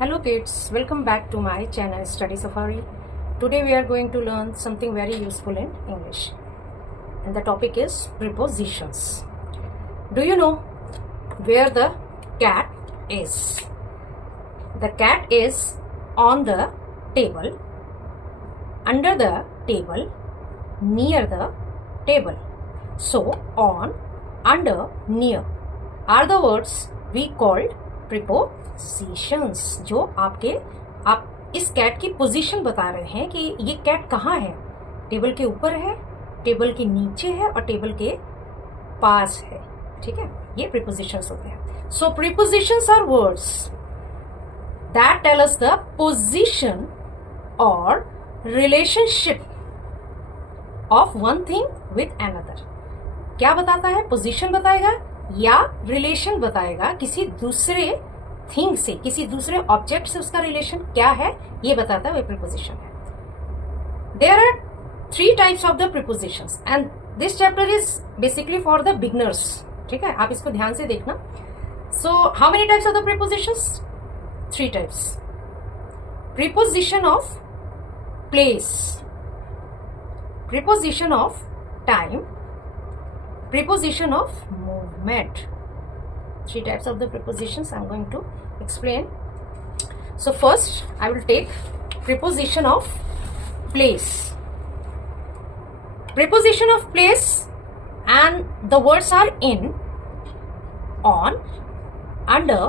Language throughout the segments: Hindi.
Hello kids, welcome back to my channel Study Safari. Today we are going to learn something very useful in English. And the topic is prepositions. Do you know where the cat is? The cat is on the table, under the table, near the table. So on, under, near are the words we called prepositions, जो आप इस कैट की पोजीशन बता रहे हैं कि ये कैट कहाँ है, टेबल के ऊपर है, टेबल के नीचे है और टेबल के पास है. ठीक है, ये prepositions होते हैं. So prepositions are words that tell us the position or relationship of one thing with another. क्या बताता है? पोजीशन बताएगा या रिलेशन बताएगा किसी दूसरे थिंग से, किसी दूसरे ऑब्जेक्ट से उसका रिलेशन क्या है, ये बताता है वह प्रीपोजिशन है. There are 3 types of the prepositions and this chapter is basically for the beginners. ठीक है, आप इसको ध्यान से देखना. So how many types of the prepositions? 3 types. Preposition of place, preposition of time, preposition of movement. 3 types of the prepositions I'm going to explain. So first I will take preposition of place. Preposition of place and the words are in, on, under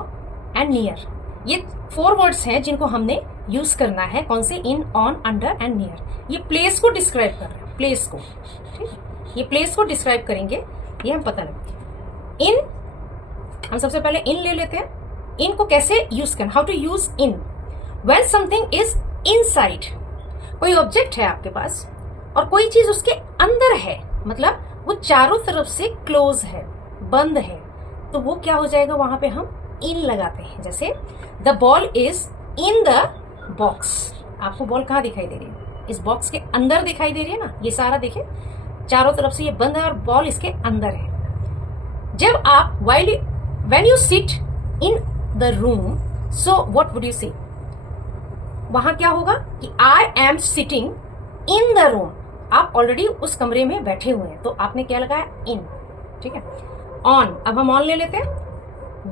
and near. ये 4 words हैं जिनको हमने यूज करना है. कौन से? इन, ऑन, अंडर एंड नियर. ये प्लेस को डिस्क्राइब कर रहे हैं, प्लेस को. ठीक है, ये प्लेस को डिस्क्राइब करेंगे, ये हम पता लगे. इन, हम सबसे पहले इन ले लेते हैं. इन को कैसे यूज करना? How to use in? When something is inside. कोई ऑब्जेक्ट है आपके पास और कोई चीज उसके अंदर है, मतलब वो चारों तरफ से क्लोज है, बंद है, तो वो क्या हो जाएगा? वहां पे हम इन लगाते हैं. जैसे the ball is in the box. आपको बॉल कहाँ दिखाई दे रही है? इस बॉक्स के अंदर दिखाई दे रही है ना. ये सारा देखिए, चारों तरफ से ये बंद है और बॉल इसके अंदर है. जब आप when you sit in the room, so what would you से? वहां क्या होगा कि I am sitting in the room. आप ऑलरेडी उस कमरे में बैठे हुए हैं, तो आपने क्या लगाया? इन. ठीक है. ऑन, अब हम ऑन ले लेते हैं.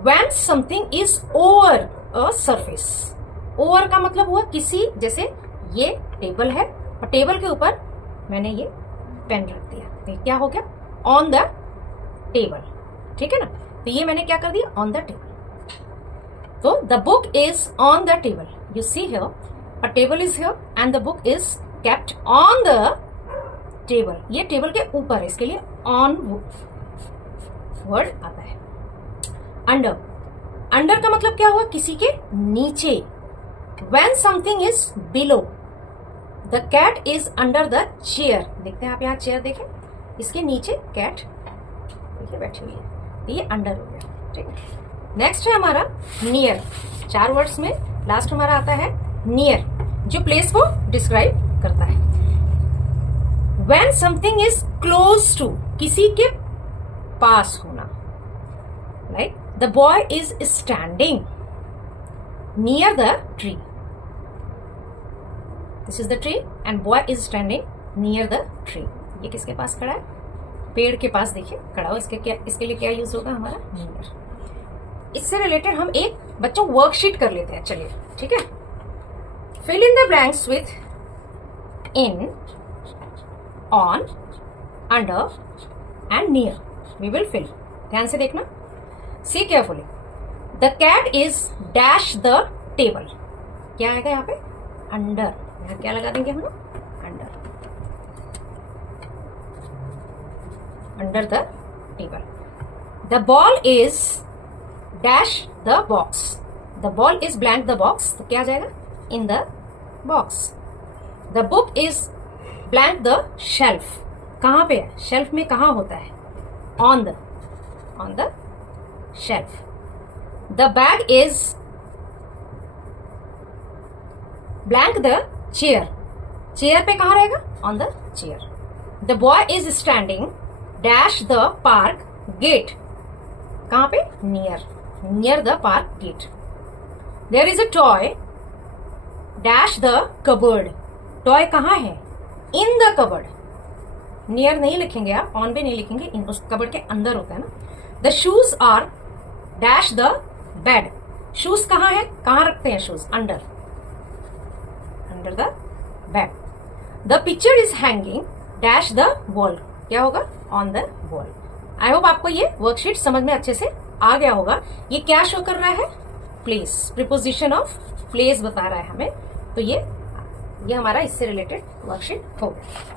When something is over a surface. Over का मतलब हुआ किसी, जैसे ये टेबल है और टेबल के ऊपर मैंने ये पेन रख दिया, तो क्या हो गया? On the table. ठीक है ना. तो ये मैंने क्या कर दिया? On the table. तो the book is on the table. You see here a table is here and the book is kept on the table. ये टेबल के ऊपर है, इसके लिए ऑन वर्ड आता है. अंडर, अंडर का मतलब क्या हुआ? किसी के नीचे. When something is below, the cat is under the chair. देखते हैं आप यहाँ चेयर देखें, इसके नीचे कैट देखिए बैठी हुई है, तो ये अंडर हो गया. ठीक है. नेक्स्ट है हमारा नियर. 4 वर्ड्स में लास्ट हमारा आता है नियर, जो प्लेस को डिस्क्राइब करता है. When something is close to, किसी के पास होना. Like the boy is standing near the tree. This is the tree and boy is standing near the tree. ये किसके पास खड़ा है? पेड़ के पास देखिए खड़ा हो. इसके लिए क्या यूज होगा हमारा? near. इससे रिलेटेड हम एक बच्चों वर्कशीट कर लेते हैं. चलिए, ठीक है. Fill in the blanks with in, on, under and near. We will fill. ध्यान से देखना. See carefully. The cat is dash the table. क्या आएगा यहाँ पे? Under. क्या लगा देंगे हम लोग? Under. Under the table. The ball is dash the box. The ball is blank the box, तो क्या आ जाएगा? In the box. The book is blank the shelf. कहाँ पे है? शेल्फ में कहाँ होता है? On the shelf. The bag is blank the chair. Chair पे कहाँ रहेगा? On the chair. The boy is standing dash the park gate. कहाँ पे? Near the park gate. There is a toy dash the cupboard. Toy कहाँ है? In the cupboard. नियर नहीं लिखेंगे आप, ऑन भी नहीं लिखेंगे, इन उस कबर्ड के अंदर होता है ना। The shoes are dash the bed. Shoes कहाँ है? कहाँ रखते हैं shoes? Under, under the bed. The picture is hanging dash the wall. क्या होगा? On the wall. I hope आपको ये वर्कशीट समझ में अच्छे से आ गया होगा। ये क्या शो कर रहा है? प्लेस, प्रीपोजिशन ऑफ प्लेस बता रहा है हमें। तो ये हमारा इससे रिलेटेड वर्कशीट हो गया।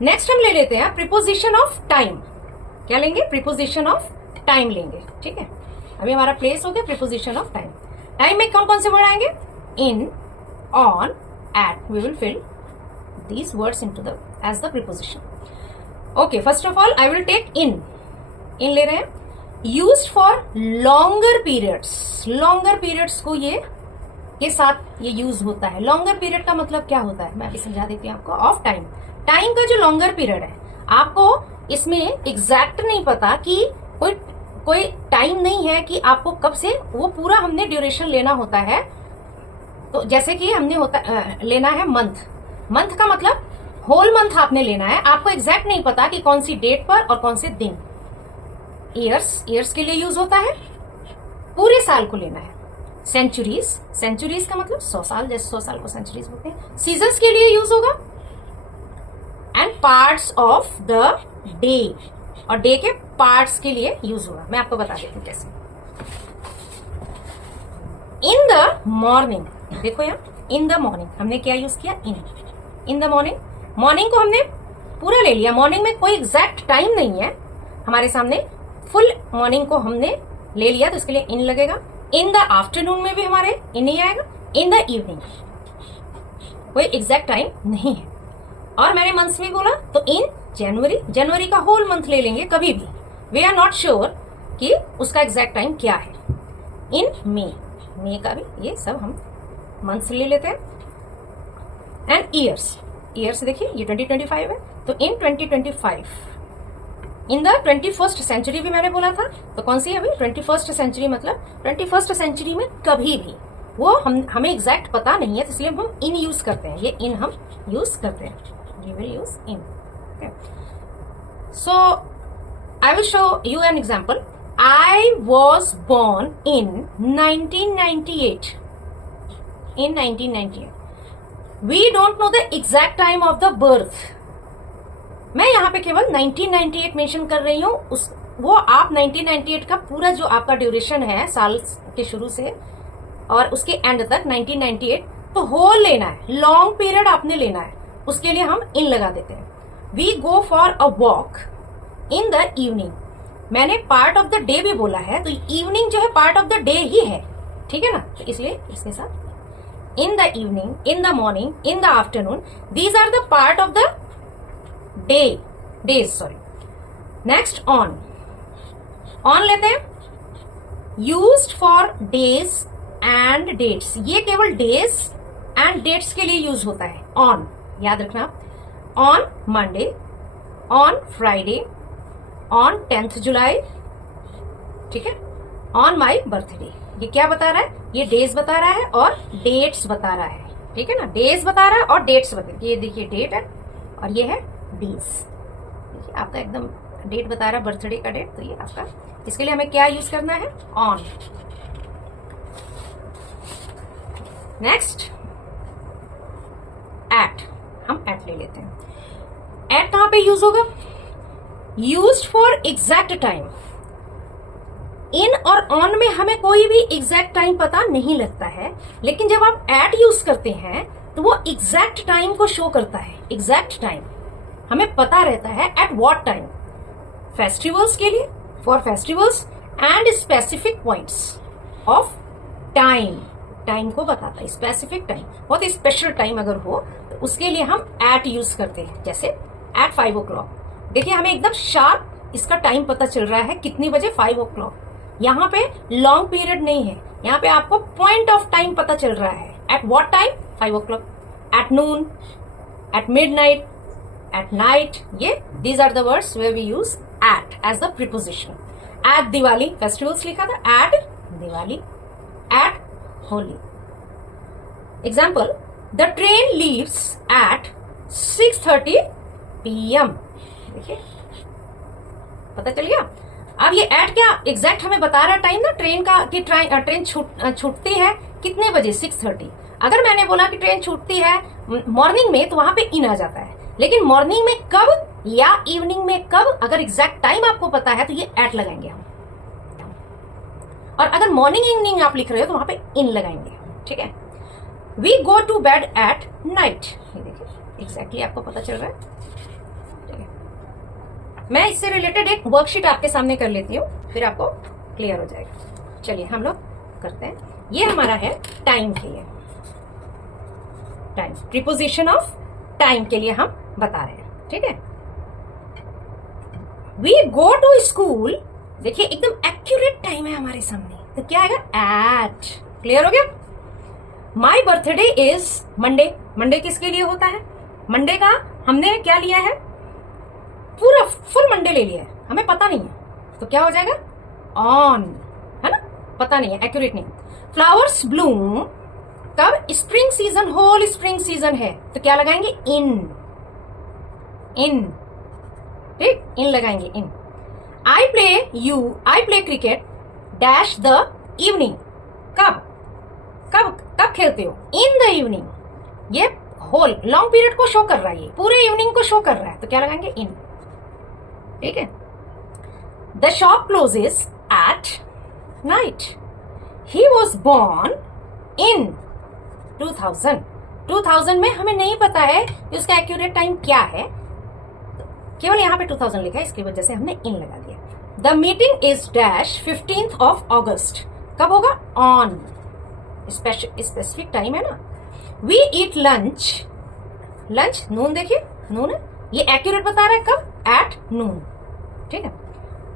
नेक्स्ट हम ले लेते हैं प्रीपोजिशन ऑफ टाइम। क्या लेंगे? प्रीपोजिशन ऑफ टाइम लेंगे। ठीक है, अभी हमारा प्लेस हो गया, प्रीपोजिशन ऑफ टाइम। टाइम में कौन कौन से वर्ड आएंगे? In, on, at. We will fill these words into the as the preposition. Okay, first of all I will take in ले रहे हैं। used for longer periods, longer periods को ये के साथ ये यूज होता है। longer period का मतलब क्या होता है मैं अभी समझा देती हूँ आपको। ऑफ टाइम, टाइम का जो longer period है, आपको इसमें एग्जैक्ट नहीं पता कि कोई टाइम नहीं है कि आपको कब से वो पूरा हमने ड्यूरेशन लेना होता है। तो जैसे कि हमने लेना है मंथ, मंथ का मतलब होल मंथ आपने लेना है। आपको एग्जैक्ट नहीं पता कि कौन सी डेट पर और कौन से दिन। ईयर्स, ईयर्स के लिए यूज होता है, पूरे साल को लेना है। सेंचुरीज, सेंचुरीज का मतलब 100 साल, जैसे 100 साल को सेंचुरीज बोलते हैं। सीजन्स के लिए यूज होगा। And parts of the day, और डे के पार्ट्स के लिए यूज होगा। मैं आपको बता देती हूँ कैसे। इन द मॉर्निंग, देखो यहाँ इन द मॉर्निंग हमने क्या यूज किया? इन द मॉर्निंग। मॉर्निंग को हमने पूरा ले लिया। मॉर्निंग में कोई एग्जैक्ट टाइम नहीं है हमारे सामने, फुल मॉर्निंग को हमने ले लिया तो इसके लिए इन लगेगा। इन द आफ्टरनून में भी हमारे इन ही आएगा। इन द इवनिंग कोई एग्जैक्ट टाइम नहीं है। और मैंने मंथ्स में बोला तो इन जनवरी, जनवरी का होल मंथ ले लेंगे कभी भी। वी आर नॉट श्योर कि उसका एग्जैक्ट टाइम क्या है। इन मे, मे का भी, ये सब हम मंथ्स ले लेते हैं। एंड ईयर्स, ईयर्स देखिए ये 2025 है तो इन 2025। इन द 21st सेंचुरी भी मैंने बोला था, तो कौन सी है अभी? 21st सेंचुरी, मतलब 21st सेंचुरी में कभी भी वो हमें एग्जैक्ट पता नहीं है, तो इसलिए हम इन यूज करते हैं। ये इन हम यूज करते हैं, we will use in. So I will show you an example. I was born in 1998। in 1998. We don't know the exact time of the birth. मैं यहाँ पे केवल 1998 मेंशन कर रही हूँ। वो आप 1998 का पूरा जो आपका ड्यूरेशन है साल के शुरू से और उसके एंड तक 1998, तो होल लेना है, लॉन्ग पीरियड आपने लेना है। उसके लिए हम इन लगा देते हैं। We go for a walk in the evening. मैंने पार्ट ऑफ द डे भी बोला है, तो इवनिंग जो है पार्ट ऑफ द डे ही है, ठीक है ना। तो इसलिए इसके साथ in the evening, in the morning, in the afternoon, these are the part of the days, sorry. Next on लेते हैं। used for days and dates, ये केवल days and dates के लिए यूज होता है। on याद रखना, on Monday, on Friday, on 10th July, ठीक है। on my birthday, ये क्या बता रहा है? ये डेज बता रहा है और डेट्स बता रहा है, ठीक है ना। डेज बता रहा है और डेट्स बता रहा है। ये देखिए डेट है और ये है डेज। देखिए आपका एकदम डेट बता रहा है, बर्थडे का डेट। तो ये आपका, इसके लिए हमें क्या यूज करना है? ऑन। नेक्स्ट एट, हम एट ले लेते हैं। एट कहां पे यूज होगा? Used for exact time. In और ऑन में हमें कोई भी एग्जैक्ट टाइम पता नहीं लगता है, लेकिन जब आप एट यूज करते हैं तो वो एग्जैक्ट टाइम को शो करता है। एग्जैक्ट टाइम हमें पता रहता है एट व्हाट टाइम। फेस्टिवल्स के लिए, for festivals and specific points of time, time को बताता है, स्पेसिफिक टाइम, बहुत स्पेशल टाइम अगर हो तो उसके लिए हम एट यूज करते हैं। जैसे एट 5 o'clock, देखिए हमें एकदम शार्प इसका टाइम पता चल रहा है, कितनी बजे? 5 o'clock। यहाँ पे लॉन्ग पीरियड नहीं है, यहाँ पे आपको पॉइंट ऑफ टाइम पता चल रहा है। At what time? 5 o'clock, at noon, at midnight, at night. ये these are the words where we use at as the preposition. At Diwali, festivals लिखा था, at Diwali, at Holi. Example, the train leaves at 6:30 PM। देखिए पता चल गया। अब ये एट क्या एग्जैक्ट हमें बता रहा है टाइम ना, ट्रेन का कि ट्रेन छूटती है कितने बजे, 6:30। अगर मैंने बोला कि ट्रेन छूटती है मॉर्निंग में तो वहां पे इन आ जाता है, लेकिन मॉर्निंग में कब या इवनिंग में कब, अगर एग्जैक्ट टाइम आपको पता है तो ये एट लगाएंगे हम। और अगर मॉर्निंग इवनिंग आप लिख रहे हो तो वहां पे इन लगाएंगे। ठीक है। We go to bed at night. ये देखिए एग्जैक्टली आपको पता चल रहा है। ठीक है, मैं इससे रिलेटेड एक वर्कशीट आपके सामने कर लेती हूँ, फिर आपको क्लियर हो जाएगा। चलिए हम लोग करते हैं। ये हमारा है टाइम के लिए, टाइम प्रीपोजिशन ऑफ टाइम के लिए हम बता रहे हैं। ठीक है, वी गो टू स्कूल। देखिए एकदम एक्यूरेट टाइम है हमारे सामने, तो क्या आएगा, एट। क्लियर हो गया। My birthday is Monday. Monday किसके लिए होता है, मंडे का हमने क्या लिया है, पूरा फुल मंडे ले लिया है, हमें पता नहीं है तो क्या हो जाएगा, ऑन, है ना, पता नहीं है, एक्यूरेट नहीं। फ्लावर्स ब्लूम कब, spring season, whole spring season है, तो क्या लगाएंगे, इन। इन, ठीक, इन लगाएंगे, in. I play cricket dash the evening. कब कब कब खेलते हो, इन द इवनिंग। ये होल लॉन्ग पीरियड को शो कर रहा है, ये पूरे इवनिंग को शो कर रहा है, तो क्या लगाएंगे, इन। ठीक है। The shop closes at night. He was born in 2000। 2000 में हमें नहीं पता है कि उसका एक्यूरेट टाइम क्या है, केवल यहाँ पे 2000 लिखा है, इसकी वजह से हमने इन लगा दिया। The meeting is dash 15th of August। कब होगा, ऑन, स्पेसिफिक टाइम है ना। We eat lunch. Lunch noon, देखिए नून है, ये एक्यूरेट बता रहा है कब, एट नून। ठीक है।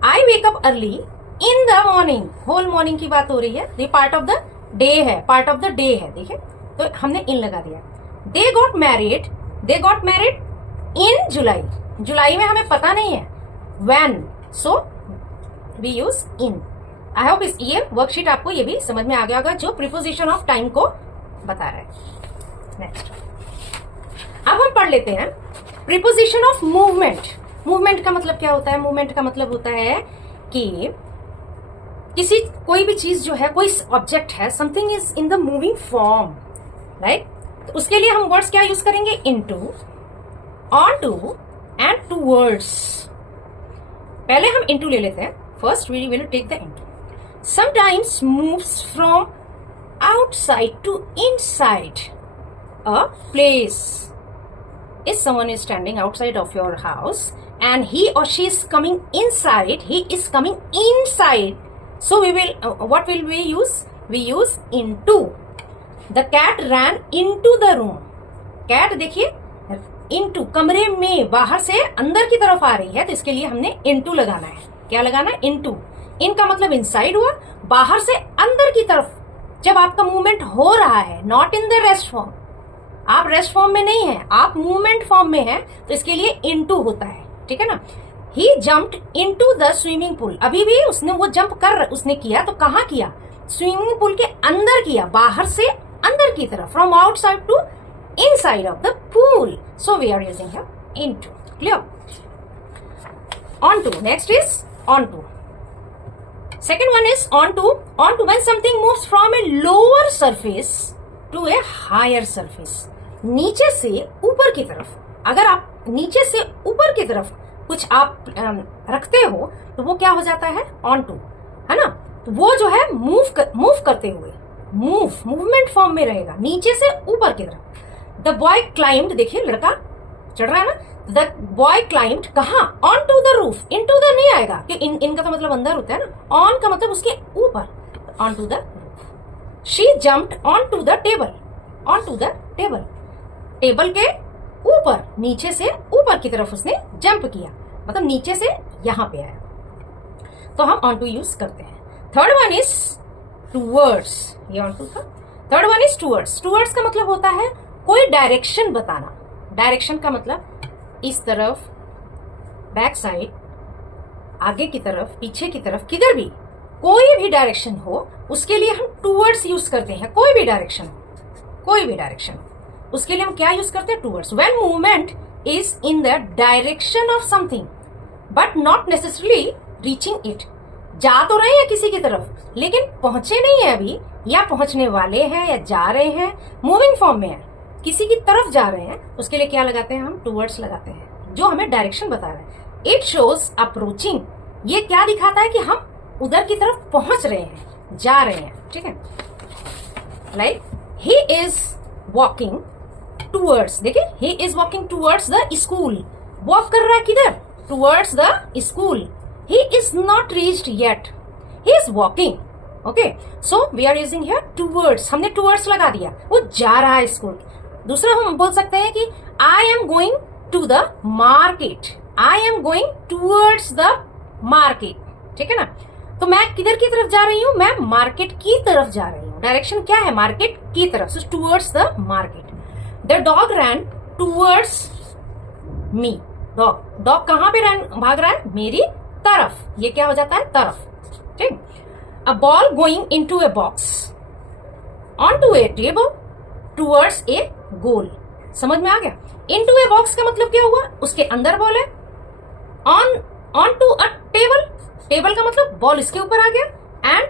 I wake up early in the morning. Whole morning की बात हो रही है, ये पार्ट ऑफ द डे है, पार्ट ऑफ द डे है, देखिए तो हमने इन लगा दिया। दे गॉट मैरिड इन जुलाई। जुलाई में हमें पता नहीं है when, so we use in. I hope ये वर्कशीट आपको ये भी समझ में आ गया होगा जो प्रीपोजिशन ऑफ टाइम को बता रहा है। नेक्स्ट, अब हम पढ़ लेते हैं प्रीपोजिशन ऑफ मूवमेंट। मूवमेंट का मतलब क्या होता है, मूवमेंट का मतलब होता है कि कोई भी चीज जो है, कोई ऑब्जेक्ट है, something is in the moving form, right. तो उसके लिए हम वर्ड्स क्या यूज करेंगे, इनटू, ऑनटू एंड टूवर्ड्स। पहले हम इनटू ले लेते हैं, first we will take the into. Sometimes moves from outside to inside a place. If someone is standing outside of your house and he or she is coming inside, he is coming inside. So we will, what will we use? We use into. The cat ran into the room. Cat देखिए into, कमरे में बाहर से अंदर की तरफ आ रही है, तो इसके लिए हमने into लगाना है। क्या लगाना है, into। इन का मतलब इनसाइड हुआ, बाहर से अंदर की तरफ जब आपका मूवमेंट हो रहा है, not in the rest form. आप रेस्ट फॉर्म में नहीं है, आप मूवमेंट फॉर्म में है, तो इसके लिए इनटू होता है। ठीक है ना। He jumped into the swimming pool. अभी भी उसने वो जंप उसने किया, तो कहाँ किया, स्विमिंग पूल के अंदर किया, बाहर से अंदर की तरफ, from outside to inside of the pool. So we are using here into. Clear. Onto, next is onto. Second one is onto. Onto when something moves from a lower surface to a higher surface. नीचे से ऊपर की तरफ, अगर आप नीचे से ऊपर की तरफ कुछ आप रखते हो तो वो क्या हो जाता है, onto, है ना। तो वो जो है मूव करते हुए, मूवमेंट फॉर्म में रहेगा, नीचे से ऊपर की तरफ। द बॉय क्लाइम्ड, देखिए लड़का चढ़ रहा है ना। द बॉय क्लाइम्ड कहाँ, onto the roof. Into the नहीं आएगा कि इनका तो मतलब अंदर होता है ना, ऑन का मतलब उसके ऊपर, onto the roof. She jumped onto the table. Onto the table, table के ऊपर, नीचे से ऊपर की तरफ उसने जंप किया, मतलब नीचे से यहां पे आया, तो हम ऑन टू यूज करते हैं। Third one is towards. ये ऑन टू था। Third one is towards. Towards का मतलब होता है कोई डायरेक्शन बताना। डायरेक्शन का मतलब इस तरफ, बैक साइड, आगे की तरफ, पीछे की तरफ, किधर भी कोई भी डायरेक्शन हो उसके लिए हम टूवर्ड्स यूज करते हैं। कोई भी डायरेक्शन उसके लिए हम क्या यूज करते हैं? Towards. When movement is in the direction of something but not necessarily reaching it. जा तो रहे हैं किसी की तरफ लेकिन पहुंचे नहीं है अभी, या पहुंचने वाले हैं या जा रहे हैं, मूविंग फॉर्म में है, किसी की तरफ जा रहे हैं, उसके लिए क्या लगाते हैं? हम टूवर्ड्स लगाते हैं, जो हमें डायरेक्शन बता रहा है। इट शोज अप्रोचिंग, ये क्या दिखाता है कि हम उधर की तरफ पहुंच रहे हैं, जा रहे हैं। ठीक है, like he is walking towards, देखिए he is walking towards the school. Walk कर रहा है किधर? Towards the school. He is not reached yet, he is walking. Okay, so we are using here towards, हमने टूवर्ड्स लगा दिया, वो जा रहा है स्कूल। दूसरा हम बोल सकते हैं कि I am going to the market, I am going towards the market. ठीक है ना, तो मैं किधर की तरफ जा रही हूं? मैं मार्केट की तरफ जा रही हूं। डायरेक्शन क्या है? मार्केट की तरफ, so towards the market. The dog ran towards me, dog कहां पे भाग रहा है? मेरी तरफ, ये क्या हो जाता है? तरफ। ठीक, a ball going into a box on to a table towards a goal. समझ में आ गया? इनटू ए बॉक्स का मतलब क्या हुआ? उसके अंदर बॉल है। Onto a table, table का मतलब बॉल इसके ऊपर आ गया। एंड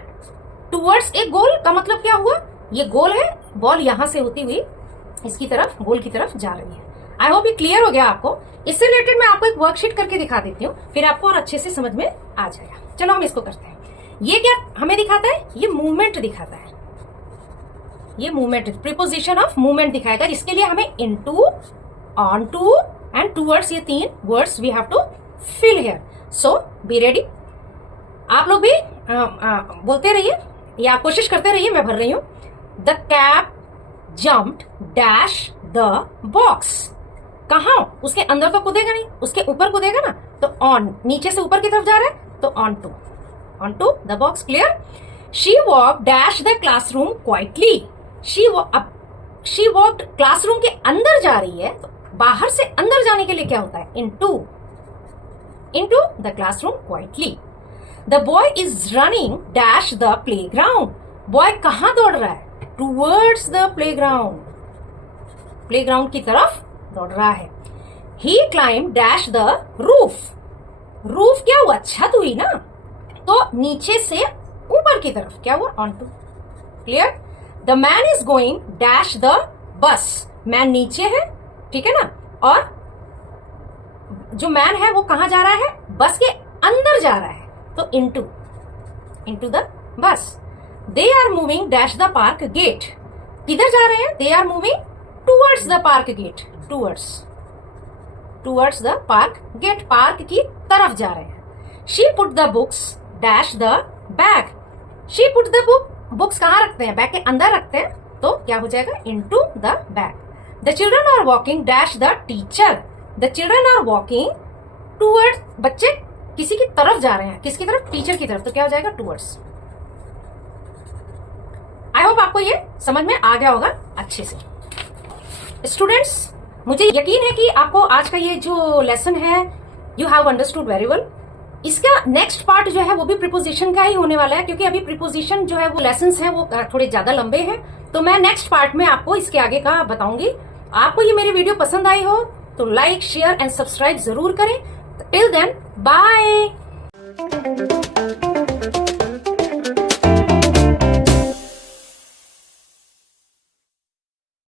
टूवर्ड्स ए गोल का मतलब क्या हुआ? ये गोल है, बॉल यहां से होती हुई इसकी तरफ, गोल की तरफ जा रही है। आई होप ये क्लियर हो गया आपको। इससे रिलेटेड मैं आपको एक वर्कशीट करके दिखा देती हूँ, फिर आपको और अच्छे से समझ में आ जाएगा। चलो हम इसको करते हैं। ये क्या हमें दिखाता है? ये मूवमेंट दिखाता है, ये मूवमेंट, प्रीपोजिशन ऑफ मूवमेंट दिखाएगा, जिसके लिए हमें into, onto and towards, ये 3 words we have to fill here. So be ready. आप लोग भी बोलते रहिए या कोशिश करते रहिए, मैं भर रही हूं। The cat jumped dash the box. कहां? उसके अंदर तो कूदेगा नहीं, उसके ऊपर कूदेगा ना, तो ऑन, नीचे से ऊपर की तरफ जा रहा है तो onto the box. Clear? She walk dash the classroom quietly. She walked, classroom के अंदर जा रही है, तो बाहर से अंदर जाने के लिए क्या होता है? Into the classroom quietly. The boy is running dash the playground. Boy कहां दौड़ रहा है? टूवर्ड्स द प्लेग्राउंड, प्लेग्राउंड की तरफ दौड़ रहा है। He climb dash the roof. Roof क्या हुआ? छत हुई ना, तो नीचे से ऊपर की तरफ क्या हुआ? Onto. Clear? The man is going dash the bus. Man नीचे है, ठीक है ना, और जो मैन है वो कहां जा रहा है? बस के अंदर जा रहा है, तो into the bus. They are moving dash the park gate. किधर जा रहे हैं? They are moving towards the park gate, towards the park gate, park की तरफ जा रहे हैं। She put the books dash the bag. She put the books कहां रखते हैं? बैग के अंदर रखते हैं, तो क्या हो जाएगा? Into the bag. The children are walking dash the teacher. The children are walking towards, बच्चे किसी की तरफ जा रहे हैं, किसकी तरफ? टीचर की तरफ, तो क्या हो जाएगा? टूवर्ड्स। आई होप आपको ये समझ में आ गया होगा अच्छे से। स्टूडेंट्स, मुझे यकीन है कि आपको आज का ये जो लेसन है you have understood very well. इसका नेक्स्ट पार्ट जो है वो भी प्रीपोजिशन का ही होने वाला है, क्योंकि अभी प्रीपोजिशन जो है वो लेसन्स हैं वो थोड़े ज्यादा लंबे हैं, तो मैं नेक्स्ट पार्ट में आपको इसके आगे का बताऊंगी। आपको ये मेरी वीडियो पसंद आई हो तो लाइक, शेयर एंड सब्सक्राइब जरूर करें। Till then, bye.